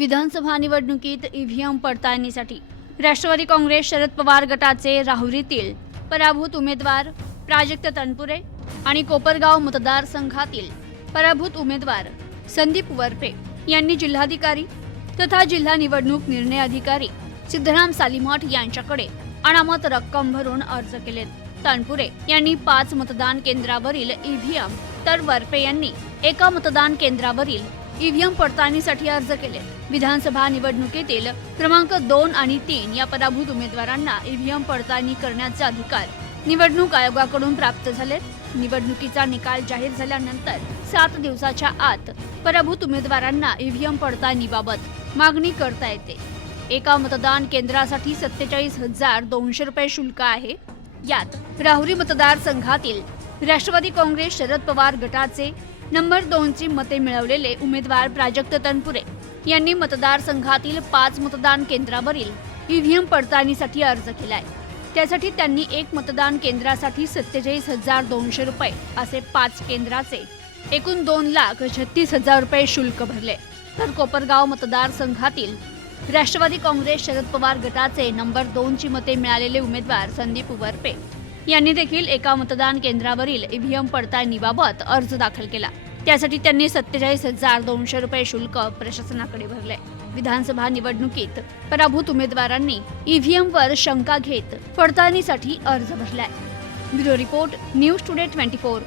विधानसभा निवडणुकीत ईव्हीएम पडताळणीसाठी. राष्ट्रवादी काँग्रेस शरद पवार गटाचे राहुरीतील पराभूत उमेदवार प्राजक्त तनपुरे आणि कोपरगाव मतदारसंघातील पराभूत उमेदवार संदीप वरपे यांनी जिल्हाधिकारी तथा जिल्हा निवडणूक निर्णय अधिकारी सिद्धराम सालीमठ यांच्याकडे अनामत रक्कम भरून अर्ज केले तनपुरे यांनी पाच मतदान केंद्रावरील ईव्हीएम तर वरपे यांनी एका मतदान केंद्रावरील ईव्हीएम पडताळणीसाठी अर्ज केले. विधानसभा निवडणुकीतील क्रमांक दोन आणि तीन या पराभूत उमेदवारांना ईव्हीएम पडताळणी करण्याचे अधिकार निवडणूक आयोगाकडून प्राप्त झाले. निवडणुकीचा निकाल जाहीर झाल्यानंतर सात दिवसाच्या आत पराभूत उमेदवारांना ईव्हीएम पडताळणीबाबत मागणी करता येते. एका मतदान केंद्रासाठी सत्तेचाळीस हजार दोनशे रुपये शुल्क आहे. यात राहुरी मतदारसंघातील राष्ट्रवादी काँग्रेस शरद पवार गटाचे नंबर दोनची मते मिळवलेले उमेदवार प्राजक्त तनपुरे यांनी मतदारसंघातील पाच मतदान केंद्रावरील ईव्हीएम पडताळणीसाठी अर्ज केलाय. त्यासाठी त्यांनी एक मतदान केंद्रासाठी सत्तेचाळीस हजार दोनशे रुपये असे पाच केंद्राचे एकूण दोन लाख छत्तीस हजार रुपये शुल्क भरले. तर कोपरगाव मतदारसंघातील राष्ट्रवादी काँग्रेस शरद पवार गटाचे नंबर दोनची मते मिळालेले उमेदवार संदीप वरपे यांनी देखील एका मतदान केंद्रावरील ईव्हीएम पडताळणीबाबत अर्ज दाखल केला. त्यासाठी त्यांनी सत्तेचाळीस हजार दोनशे रुपये शुल्क प्रशासनाकडे भरले. विधानसभा निवडणुकीत पराभूत उमेदवारांनी ईव्हीएम वर शंका घेत पडताळणीसाठी अर्ज भरलाय. Bureau report news today twenty four.